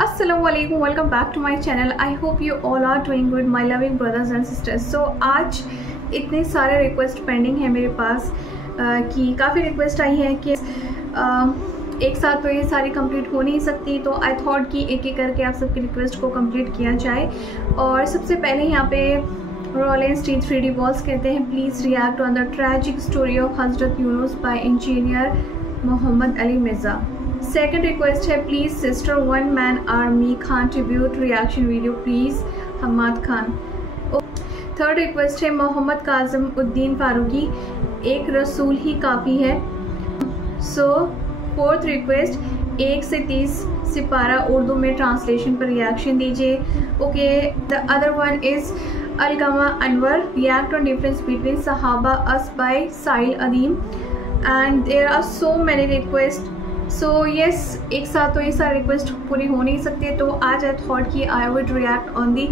Assalamualaikum, welcome back to my channel. I hope you all are doing good, my loving brothers and sisters. So आज इतने सारे request pending है मेरे पास कि काफ़ी रिक्वेस्ट आई है कि एक साथ तो ये सारी कंप्लीट हो नहीं सकती, तो आई थॉट कि एक एक करके आप सबकी रिक्वेस्ट को कंप्लीट किया जाए। और सबसे पहले यहाँ पे रॉलेंस स्ट्रीट 3D वॉल्स कहते हैं, please react on the tragic story of हजरत Yunus by engineer Mohammed Ali Mirza. Second request है, please sister one man army contribute reaction video please Hammad Khan. Third request है, मोहम्मद काज़म उद्दीन फारूकी, एक रसूल ही काफ़ी है। सो फोर्थ रिक्वेस्ट, 1 से 30 सिपारा उर्दू में ट्रांसलेशन पर रिएक्शन दीजिए। Okay, the other one is Alqama Anwar, react on difference between सहाबा us by Sahil Adeem. And there are so many request. So yes, एक साथ तो ये सारी रिक्वेस्ट पूरी हो नहीं सकती, तो आज आई थॉट कि I would react on the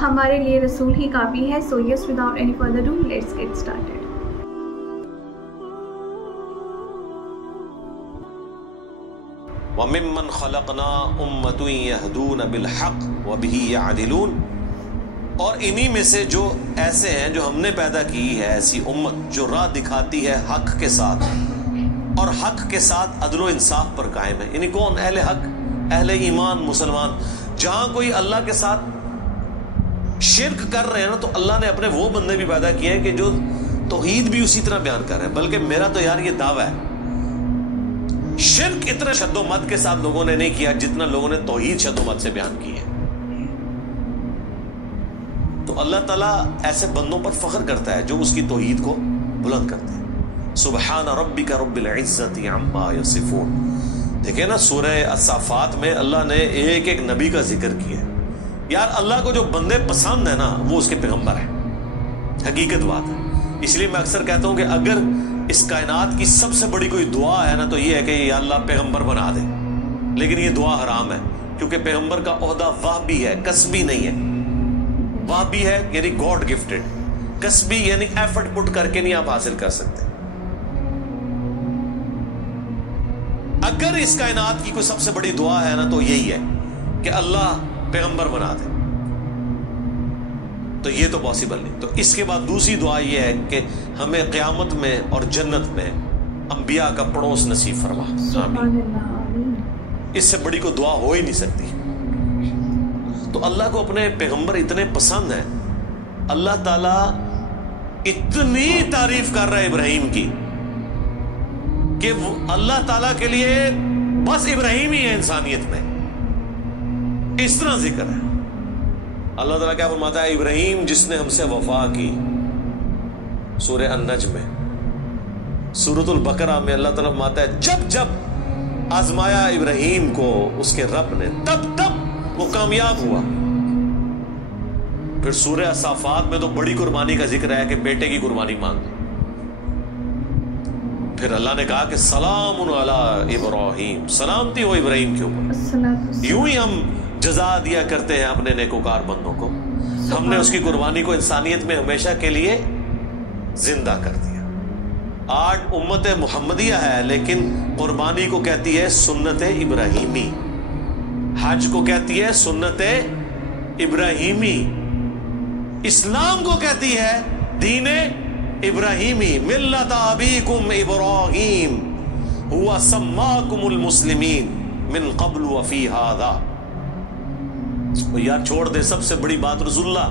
हमारे लिए रसूल ही काफ़ी है। So yes, without any further do let's get started. वमिम्मन खलक़ना उम्मतुन यहदून बिलहक़ व बिही यअदिलून, और इन्हीं में से जो ऐसे हैं जो हमने पैदा की है ऐसी उम्मत जो राह दिखाती है हक़ के साथ और हक़ के साथ अदलो इंसाफ पर कायम है। यानी कौन? अहले हक़, अहले ईमान, मुसलमान। जहाँ कोई अल्लाह के साथ शिरक कर रहे हैं ना, तो अल्लाह ने अपने वो बंदे भी पैदा किए हैं कि जो तौहीद भी उसी तरह बयान कर रहे हैं। बल्कि मेरा तो यार ये दावा है, शिरक इतने शद्दोमत के साथ लोगों ने नहीं किया जितना लोगों ने तौहीद शद्दोमत से बयान की है। तो अल्लाह ताला ऐसे बंदों पर फख्र करता है जो उसकी तौहीद को बुलंद करते हैं। सुबहान रब्बिका रब्बिल इज्जति अम्मा यसिफून। देखिए ना, सूरह अस्साफात में अल्लाह ने एक एक नबी का जिक्र किया है। यार अल्लाह को जो बंदे पसंद है ना, वो उसके पैगंबर है, हकीकत बात है। इसलिए मैं अक्सर कहता हूं कि अगर इस कायनात की सबसे बड़ी कोई दुआ है ना, तो ये है कि या अल्लाह पैगंबर बना दे। लेकिन ये दुआ हराम है, क्योंकि पैगंबर का ओहदा वाहबी है, कसबी नहीं है। वाहबी है यानी गॉड गिफ्टेड, कसबी यानी एफर्ट पुट करके नहीं आप हासिल कर सकते। अगर इस कायनात की कोई सबसे बड़ी दुआ है ना, तो यही है कि अल्लाह पैगंबर बना दे, तो ये तो पॉसिबल नहीं। तो इसके बाद दूसरी दुआ ये है कि हमें क़यामत में और जन्नत में अंबिया का पड़ोस नसीब फरमा। आमीन। इससे बड़ी कोई दुआ हो ही नहीं सकती। तो अल्लाह को अपने पैगंबर इतने पसंद हैं, अल्लाह ताला इतनी तारीफ कर रहा है इब्राहिम की कि अल्लाह ताला के लिए बस इब्राहिम ही है इंसानियत में। इस तरह जिक्र है। अल्लाह ताला क्या फरमाता है? इब्राहिम जिसने हमसे वफा की, सूरह अन-नज्म में। सूरतुल बकरा में अल्लाह ताला फरमाता है जब जब आजमाया इब्राहिम को उसके रब ने, तब तब वो कामयाब हुआ। फिर सूरह असाफात में तो बड़ी कुर्बानी का जिक्र है कि बेटे की कुर्बानी मांग। फिर अल्लाह ने कहा कि सलामुन अला इब्राहिम, सलामती हो इब्राहिम के ऊपर। यूं ही हम जजा दिया करते हैं अपने नेकोकार बंदों को। हमने उसकी कुर्बानी को इंसानियत में हमेशा के लिए जिंदा कर दिया। आज उम्मत मुहम्मदिया है, लेकिन कुर्बानी को कहती है सुन्नत इब्राहिमी, हज को कहती है सुन्नत इब्राहिमी, इस्लाम को कहती है दीने इब्राहिमी। मिल्लत अबीकुम इब्राहिम हुवा सम्माकुमुल मुस्लिमीन मिन क़ब्ल व फ़ी हाज़ा। यार छोड़ दे सबसे बड़ी बात रसूलुल्लाह,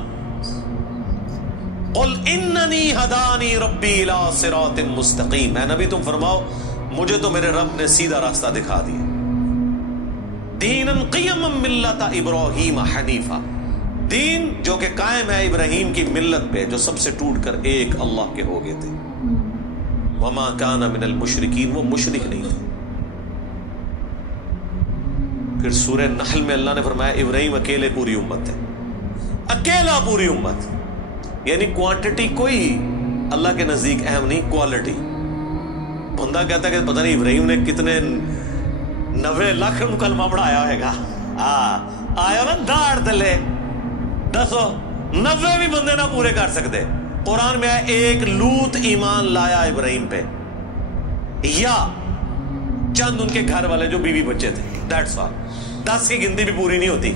क़ुल इन्ननी हदानी रब्बी इला सिरातिम मुस्तक़ीम। है नबी, तुम फरमाओ मुझे तो मेरे रब ने सीधा रास्ता दिखा दिया। दीनन क़ियमम मिल्लत इब्राहिम हनीफा, दीन जो कि कायम है इब्राहिम की मिल्लत पे, जो सबसे टूट कर एक अल्लाह के हो गए थे। वमा काना मिनल मुशरिकीन, वो मुशरिक नहीं थे। फिर सूरह नहल में अल्लाह ने फरमाया इब्राहिम अकेले पूरी उम्मत है, अकेला पूरी उम्मत। यानी क्वांटिटी कोई अल्लाह के नजदीक अहम नहीं, क्वालिटी। बंदा कहता है कि पता नहीं इब्राहिम ने कितने 90 लाख कलमा पढ़ाया होगा। आया ना दाड़ दले, दसो 90 भी बंदे ना पूरे कर सकते। कुरान में है एक लूत ईमान लाया इब्राहिम पे, या चंद उनके घर वाले जो बीवी बच्चे थे, दैट्स ऑल। 10 की गिनती भी पूरी नहीं होती,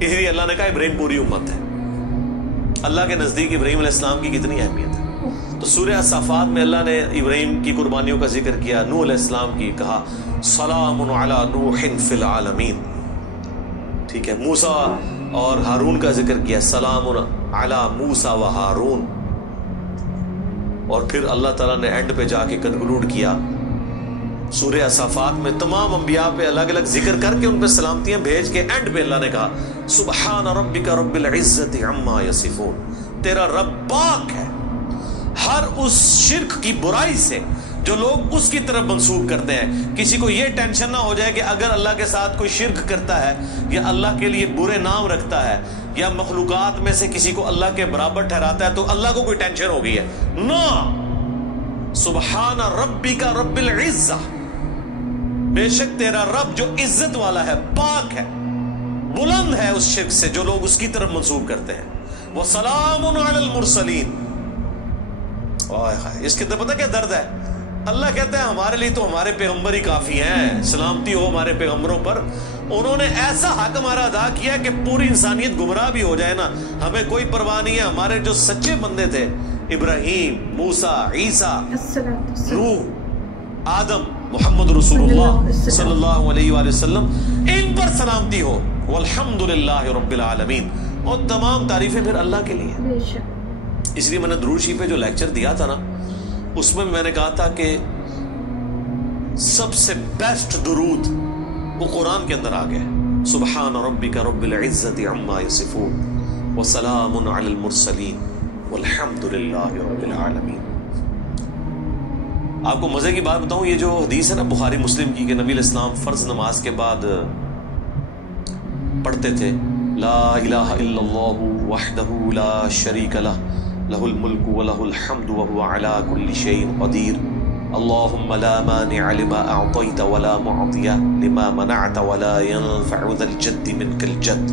इसलिए अल्लाह ने कहा इब्राहिम पूरी उम्मत है। अल्लाह के नज़दीक इब्राहिम अलैहिस्सलाम की कितनी अहमियत है। तो सूरह साफ़ात में अल्लाह ने इब्राहिम की कुर्बानियों का जिक्र किया, नूह अलैहिस्सलाम की, कहा सलामुन अला नूहिन फिल आलमीन। ठीक है, मूसा और हारून का जिक्र किया, सलामुन अला मूसा व हारून। और फिर अल्लाह ताला ने एंड पे जाके कंक्लूड किया सूरह साफ़ात में तमाम अंबिया पे अलग अलग जिक्र करके उन पे सलामतियां भेज के एंड पे अल्लाह ने कहा सुबहान रब्बिका रब्बिल इज्जति अम्मा यसिफून। तेरा रब पाक है हर उस शिर्क की बुराई से जो लोग उसकी तरफ मंसूब करते हैं। किसी को ये टेंशन ना हो जाए कि अगर अल्लाह के साथ कोई शिर्क करता है या अल्लाह के लिए बुरे नाम रखता है या मखलूकात में से किसी को अल्लाह के बराबर ठहराता है तो अल्लाह को कोई टेंशन हो गई है। ना, सुबहान रब्बिका रब्बिल इज्जा, बेशक तेरा रब जो इज्जत वाला है, पाक है, बुलंद है उस शिर्क से जो लोग उसकी तरफ मंसूब करते हैं। वो सलामुन अलल मुरसलीन। इसके अंदर पता क्या दर्द है? अल्लाह कहता है हमारे लिए तो हमारे पैगंबर ही काफी हैं, सलामती हो हमारे पैगंबरों पर। उन्होंने ऐसा हक हमारा अदा किया कि पूरी इंसानियत गुमराह भी हो जाए ना, हमें कोई परवाह नहीं है। हमारे जो सच्चे बंदे थे, इब्राहीम, मूसा, ईसा, नूह, आदम, मोहम्मद रसूलुल्लाह सल्लल्लाहु अलैहि वसल्लम, इन पर सलामती हो। वल्हम्दुलिल्लाहि रब्बिल आलमीन। और तमाम तारीफें फिर अल्लाह के लिए। इसलिए मैंने दुरूद शरीफ पे जो लेक्चर दिया था ना, उसमें मैंने कहा था कि सबसे बेस्ट दुरूद वो कुरान के अंदर आ गया, सुबहान रब्बिका रब्बिल इज्जति अम्मा यसिफून व सलामुन अलल मुरसलीन वल्हम्दुलिल्लाहि रब्बिल आलमीन। आपको मजे की बात बताऊं, ये जो हदीस है ना बुखारी मुस्लिम की, कि नबी इस्लाम फर्ज नमाज के बाद पढ़ते थे ला इलाहा इल्लल्लाहु वहदहु ला शरीका लह लहुल मुल्कु व लहुल हम्दु व हुवा अला कुल्ली शैइन क़दीर अल्लाहुम्मा ला मानिअ लिमा अअतैत व ला मुअतिया लिमा मनअत व ला यनफ़अु ज़ल जद्दि मिनकल जद्द।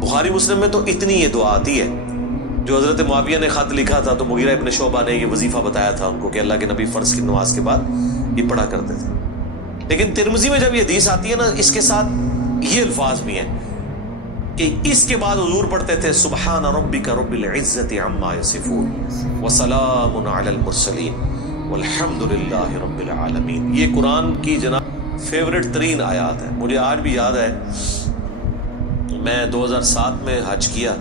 बुखारी मुस्लिम में तो इतनी ये दुआ आती है। जो हज़रत मुआविया ने खत लिखा था तो मुगीरा इब्न शोबा ने ये वजीफा बताया था उनको कि अल्लाह के नबी फ़र्ज की नमाज के बाद ये पढ़ा करते थे। लेकिन तिरमिज़ी में जब ये हदीस आती है ना, इसके साथ ये अल्फाज भी हैं कि इसके बाद हुजूर पढ़ते थे सुबहान रब्बिका रब्बिल इज्जति अम्मा यसिफून व सलामुन अलल मुरसलीन वल्हम्दुलिल्लाहि रब्बिल आलमीन। ये कुरान की जनाब फेवरेट तरीन आयात है। मुझे आज भी याद है, मैं 2007 में हज किया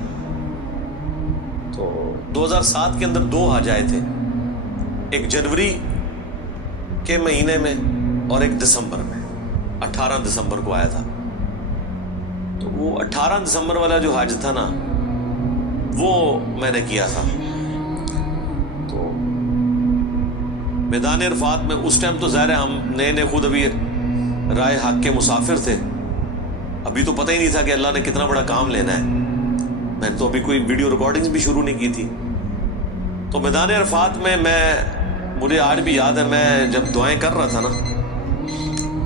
तो 2007 के अंदर 2 हज आए थे, एक जनवरी के महीने में और एक दिसंबर में। 18 दिसंबर को आया था। तो वो 18 दिसंबर वाला जो हज था ना, वो मैंने किया था। तो मैदान अरफात में उस टाइम तो ज़ाहिर है हम नए नए खुद अभी राय हक के मुसाफिर थे, अभी तो पता ही नहीं था कि अल्लाह ने कितना बड़ा काम लेना है। मैंने तो अभी कोई वीडियो रिकॉर्डिंग्स भी शुरू नहीं की थी। तो मैदान अरफात में मुझे आज भी याद है, मैं जब दुआएं कर रहा था ना,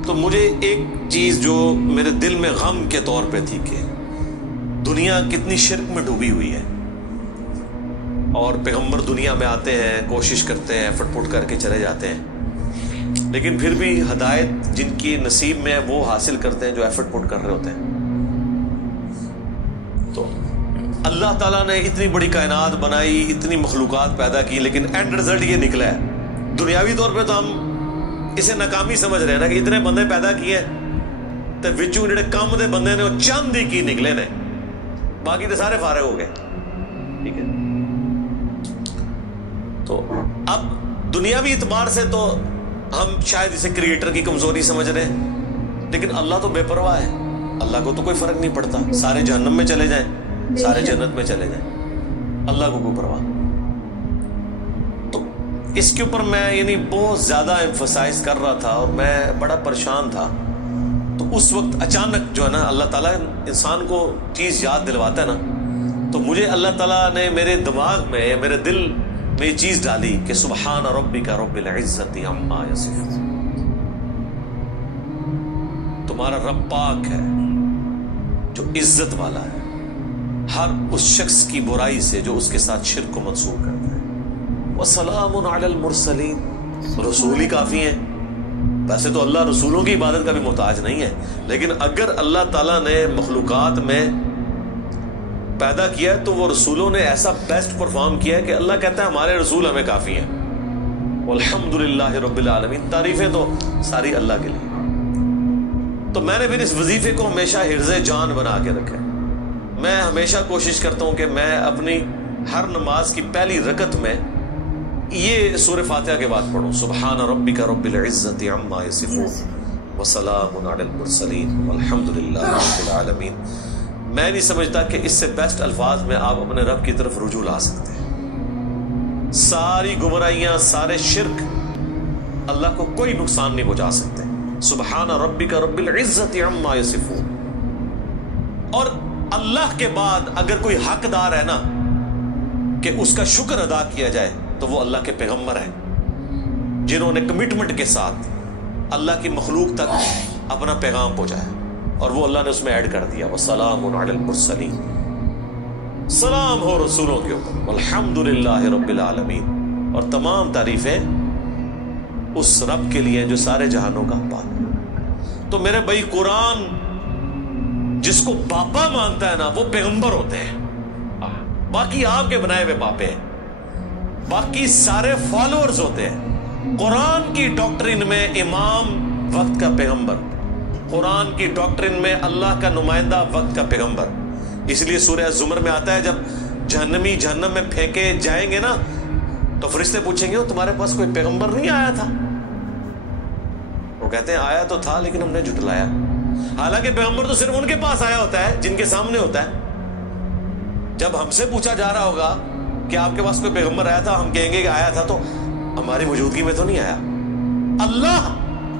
तो मुझे एक चीज़ जो मेरे दिल में गम के तौर पे थी कि दुनिया कितनी शिर्क में डूबी हुई है और पैगंबर दुनिया में आते हैं, कोशिश करते हैं, फटफुट करके चले जाते हैं, लेकिन फिर भी हदायत जिनकी नसीब में है वो हासिल करते हैं जो एफर्ट पुट कर रहे होते हैं। तो अल्लाह ताला ने इतनी बड़ी कायनात बनाई, इतनी मखलूकात पैदा की, लेकिन एंड रिजल्ट ये निकला है। दुनियावी तौर पे तो हम इसे नाकामी समझ रहे हैं ना कि इतने बंदे पैदा किए तो विचू ਜਿਹੜੇ ਕੰਮ ਦੇ ਬੰਦੇ ਨੇ ਉਹ ਚੰਦ ਹੀ ਕੀ ਨਿਕਲੇ ਨੇ, बाकी तो सारे फारे हो गए। ठीक है, तो अब दुनियावी इतबार से तो हम शायद इसे क्रिएटर की कमजोरी समझ रहे हैं, लेकिन अल्लाह तो बेपरवाह है। अल्लाह को तो कोई फर्क नहीं पड़ता, सारे जहन्नम में चले जाएं, सारे जन्नत में चले जाएं, अल्लाह को कोई परवाह। तो इसके ऊपर मैं यानी बहुत ज्यादा एम्फसाइज कर रहा था और मैं बड़ा परेशान था। तो उस वक्त अचानक जो है ना, अल्लाह ताला इंसान को चीज़ याद दिलवाता है ना, तो मुझे अल्लाह ताला ने मेरे दिमाग में, मेरे दिल में ये चीज़ डाली कि सुबहान रब्बिका रब्बिल इज्जति अम्मा यसिफून। तुम्हारा रब पाक है जो इज्जत वाला है हर उस शख्स की बुराई से जो उसके साथ शिर्क को मंसूब करता है। व सलामुन अलल मुरसलीन, रसूल ही काफ़ी हैं, ویسے تو اللہ رسولوں کی عبادت کا بھی محتاج نہیں ہے، لیکن اگر اللہ تعالیٰ نے مخلوقات میں پیدا کیا ہے تو وہ رسولوں نے ایسا بیسٹ پرفارم کیا ہے کہ اللہ کہتا ہے ہمارے رسول ہمیں کافی ہیں. والحمدللہ رب العالمین، تعریفیں تو ساری اللہ کے لیے. تو میں نے پھر اس وظیفے کو ہمیشہ حرز جان بنا کے رکھا. میں ہمیشہ کوشش کرتا ہوں کہ میں اپنی ہر نماز کی پہلی رکعت میں یہ سورہ فاتحہ کے بعد پڑھوں، سبحان ربک رب العزت عما یصفون وسلام علی المرسلین والحمدللہ رب العالمین. میں نہیں سمجھتا کہ اس سے بیسٹ الفاظ میں آپ اپنے رب کی طرف رجوع لا سکتے ہیں. ساری گمراہیاں، سارے شرک اللہ کو کوئی نقصان نہیں پہنچا سکتے. سبحان ربک رب العزت عما یصفون. اور اللہ کے بعد اگر کوئی حقدار ہے نا کہ اس کا شکر ادا کیا جائے تو وہ اللہ کے پیغمبر ہیں، جنہوں نے کمٹمنٹ کے ساتھ اللہ کی مخلوق تک اپنا پیغام پہنچایا، اور وہ اللہ نے اس میں ایڈ کر دیا وَسَلَامٌ عَلَى الْمُرْسَلِينَ، سلام ہو رسولوں کے اوپر، والحمدللہ رب العالمین. اور تمام تعریفیں اس رب کے لیے جو سارے جہانوں کا پالک. تو میرے بھائی، قرآن جس کو باپا مانتا ہے نا وہ پیغمبر ہوتے ہیں. باقی آپ کے بنائے ہوئے باپے ہیں، باقی سارے فالوورز ہوتے ہیں. قرآن کی ڈاکٹرین میں امام وقت کا پیغمبر، قرآن کی ڈاکٹرین میں اللہ کا نمائندہ وقت کا پیغمبر. اس لیے سورہ زمر میں آتا ہے جب جہنمی جہنم میں پھینکے جائیں گے نا تو فرشتے پوچھیں گے تمہارے پاس کوئی پیغمبر نہیں آیا تھا؟ وہ کہتے ہیں آیا تو تھا لیکن ہم نے جھٹلایا. حالانکہ پیغمبر تو صرف ان کے پاس آیا ہوتا ہے جن کے سامنے ہوتا ہے. جب ہم سے پوچھا جا رہا ہوگا کہ آپ کے پاس کوئی پیغمبر آیا تھا، ہم کہیں گے کہ آیا تھا تو ہماری موجودگی میں تو نہیں آیا. اللہ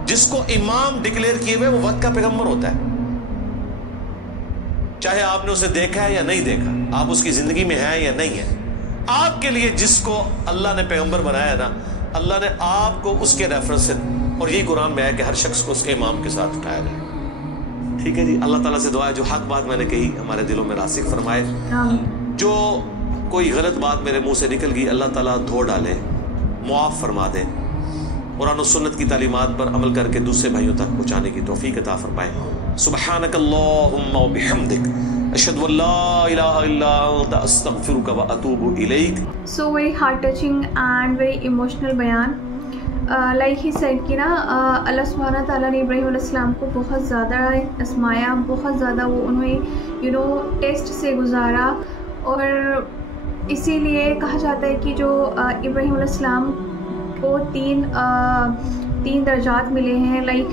جس کو امام ڈکلیئر کیے ہوئے وہ وقت کا پیغمبر ہوتا ہے، چاہے آپ نے اسے دیکھا ہے یا نہیں دیکھا، آپ اس کی زندگی میں ہیں یا نہیں ہے. آپ کے لیے جس کو اللہ نے پیغمبر بنایا ہے نا، اللہ نے آپ کو اس کے ریفرنس سے، اور یہی قرآن میں ہے کہ ہر شخص کو اس کے امام کے ساتھ اٹھایا جائے. ٹھیک ہے جی. اللہ تعالیٰ سے دعا ہے جو حق بات میں نے کہی ہمارے دلوں میں راسخ فرمائے. جو کوئی غلط بات میرے منہ سے نکل گئی اللہ تعالیٰ دھو ڈالے، معاف فرما دے. قرآن و سنت کی تعلیمات پر عمل کر کے دوسرے بھائیوں تک پہنچانے کی توفیق عطا فرمائے. سبحانک اللہم و بحمدک، اشہد ان لا الہ الا انت، استغفرک و اتوب الیک. So very heart touching and very emotional بیان. Like he said کہ نا اللہ سبحانہ تعالیٰ نے ابراہیم علیہ السلام کو بہت زیادہ آزمایا، بہت زیادہ وہ انہیں ٹیسٹ سے گزارا، اور اسی لیے کہا جاتا ہے کہ جو ابراہیم علیہ السلام کو تین درجات ملے ہیں. لائک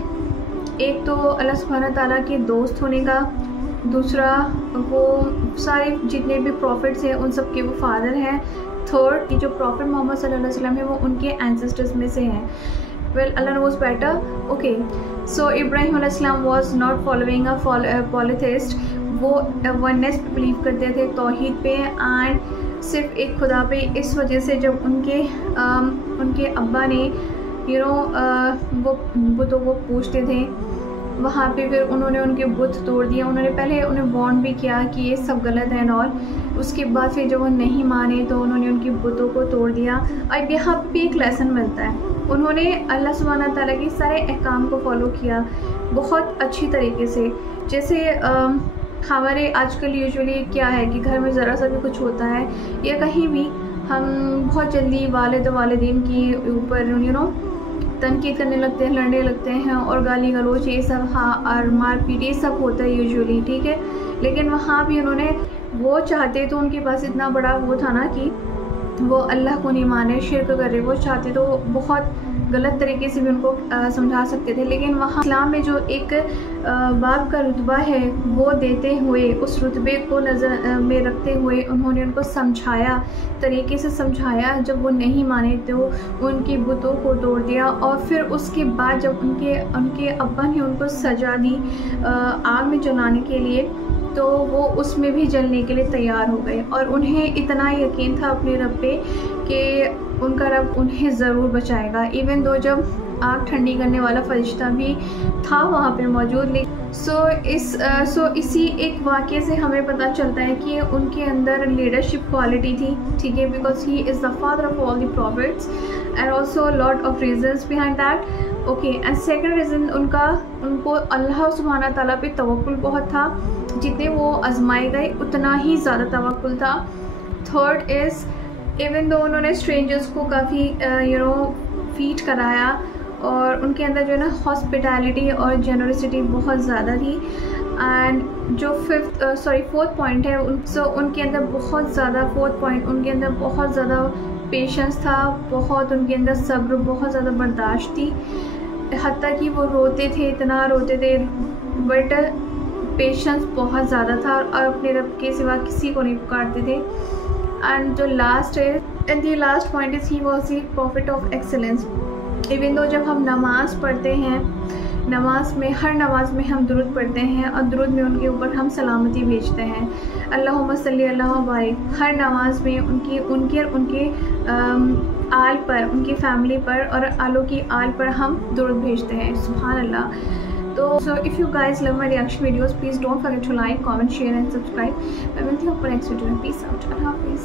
ایک تو اللہ سبحانہ تعالیٰ کے دوست ہونے کا، دوسرا وہ سارے جتنے بھی پروفٹس ہیں ان سب کے وہ فادر ہیں، تھرڈ کہ جو پروفٹ محمد صلی اللہ علیہ وسلم ہے وہ ان کے اینسسٹرز میں سے ہیں. ویل اللہ نوز بیٹر. اوکے، سو ابراہیم علیہ السلام واز ناٹ فالوئنگ اے پالیتھسٹ. وہ ونیس پہ بلیو کرتے تھے، توحید پہ، اینڈ صرف ایک خدا پہ. اس وجہ سے جب ان کے ابا نے وہ بتوں کو پوچھتے تھے وہاں پہ، پھر انہوں نے ان کے بت توڑ دیا. انہوں نے پہلے انہیں وارن بھی کیا کہ یہ سب غلط ہے، اور اس کے بعد پھر جب وہ نہیں مانے تو انہوں نے ان کی بتوں کو توڑ دیا. اب یہاں پہ بھی ایک لیسن ملتا ہے. انہوں نے اللہ سبحانہ تعالیٰ کے سارے احکام کو فالو کیا بہت اچھی طریقے سے. جیسے ہمارے آج کل یوزولی کیا ہے کہ گھر میں ذرا سا بھی کچھ ہوتا ہے یا کہیں بھی، ہم بہت جلدی والد و والدین کی اوپر تنقید کرنے لگتے ہیں، لڑنے لگتے ہیں، اور گالی گلوچ یہ سب، اور مار پیٹ یہ سب ہوتا ہے یوزولی. ٹھیک ہے، لیکن وہاں بھی انہوں نے وہ چاہتے تو ان کے پاس اتنا بڑا وہ تھا نا کہ وہ اللہ کو نہیں مانے، شرک کر رہے. وہ چاہتے تو بہت غلط طریقے سے بھی ان کو سمجھا سکتے تھے، لیکن وہاں اسلام میں جو ایک باپ کا رتبہ ہے وہ دیتے ہوئے، اس رتبے کو نظر میں رکھتے ہوئے انہوں نے ان کو سمجھایا، طریقے سے سمجھایا. جب وہ نہیں مانے تو ان کی بتوں کو توڑ دیا، اور پھر اس کے بعد جب ان کے ابا نے ان کو سزا دی آگ میں جلانے کے لیے، تو وہ اس میں بھی جلنے کے لیے تیار ہو گئے. اور انہیں اتنا یقین تھا اپنے رب پہ کہ ان کا رب انہیں ضرور بچائے گا، ایون دو جب آگ ٹھنڈی کرنے والا فرشتہ بھی تھا وہاں پہ موجود. سو اسی ایک واقعے سے ہمیں پتہ چلتا ہے کہ ان کے اندر لیڈرشپ کوالٹی تھی. ٹھیک ہے، because he is the father of all the prophets and also lot of reasons behind that. Okay. And second reason उनको अल्लाह सुब्हाना ताला पे तवक्कुल बहुत था, जितने वो आजमाए गए उतना ही ज़्यादा तवक्कुल था। थर्ड इज़ इवन दो उन्होंने स्ट्रेंजर्स को काफ़ी फीड कराया और उनके अंदर जो है ना हॉस्पिटैलिटी और जेनरसिटी बहुत ज़्यादा थी। एंड जो फोर्थ पॉइंट है उनके अंदर बहुत ज़्यादा उनके अंदर बहुत ज़्यादा पेशेंस था, बहुत उनके अंदर सब्र, बहुत ज़्यादा बर्दाश्त थी, हत्ता कि वो रोते थे, इतना रोते थे, बट पेशेंस बहुत ज़्यादा था और अपने रब के सिवा किसी को नहीं पुकारते थे। एंड जो last point is he was the profit of excellence. Even though जब हम नमाज़ पढ़ते हैं, हर नमाज में हम दुरूद पढ़ते हैं और दुरूद में उनके ऊपर हम सलामती भेजते हैं, अल्लाहुम्मा सल्ली अल्लाह बारिक। हर नमाज में उनके और उनके आल पर, उनकी फैमिली पर और आलों की आल पर हम दुरूद भेजते हैं। सुभान अल्लाह। So if you guys love my reaction videos, please don't forget to like, comment, share and subscribe. I will see you for next video. Peace out. Allah Hafiz.